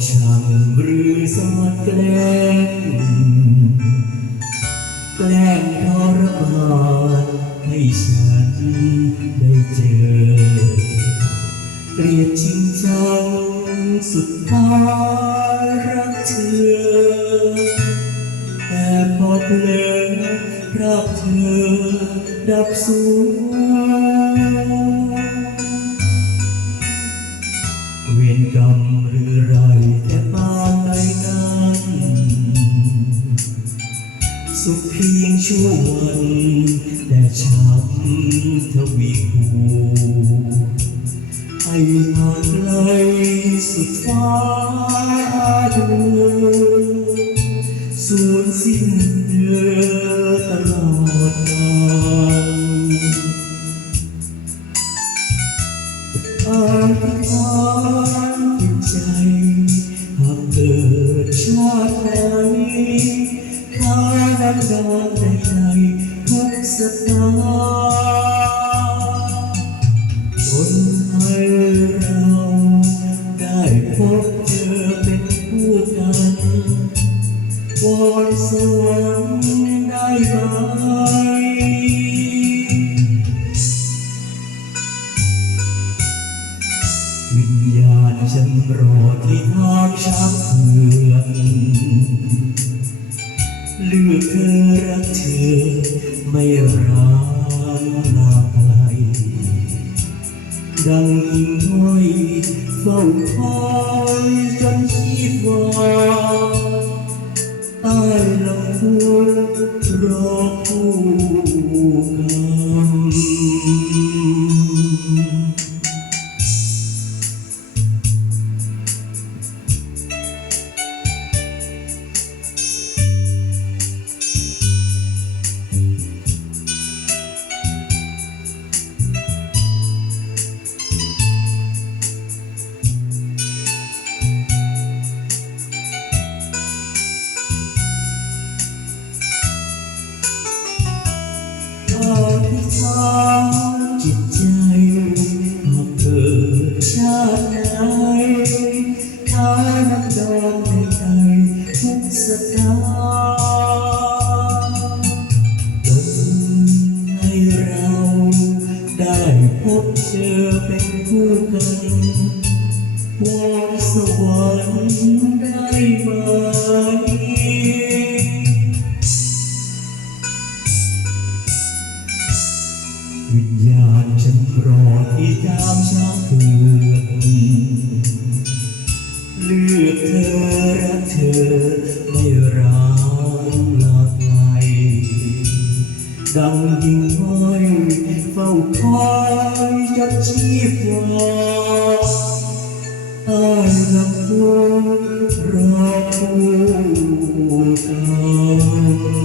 กรรมนรกชังหรือสอดแกล้งแกล้งทรมานให้ฉันได้เจอเกลียดจริงจังสุดท้ายรักเธอ แต่พอเพลินรักเธอดับสูญเวรกรรม ชั่ววันแต่ช้ำทวีคูให้ห่างไกลสุดฟ้าดูสูญสิ้นเดือตลอดกาลอธิษฐานจิตใจหากเกิดชาติไหนข้าดังดอนใน จทุกสตาจนให้เราได้พบเจอเป็นคู่กันวอนสวรรค์ได้ไหมวิญญาณฉันรอที่ทางช้างเผือกเลือกเธอรักเธอ ไม่ร้างลาไกลดังหิ่งห้อยเฝ้าคอยจนชีพวาใต้ลำพูรอผู้ จิตใจหากเกิดชาติไหนข้ายนับดอนในใจทุกสถานจนให้เราได้พบเจอเป็นคู่กันวอนสวรรค์ได้ไหม วิญญาณฉันรอที่ตามเช้าเผือกเลือกเธอรักเธอไม่ร้างหลากไหลดังยิ่งห้อยเฝ้าคอยจนชีพวาใต้ลำพูรอผู้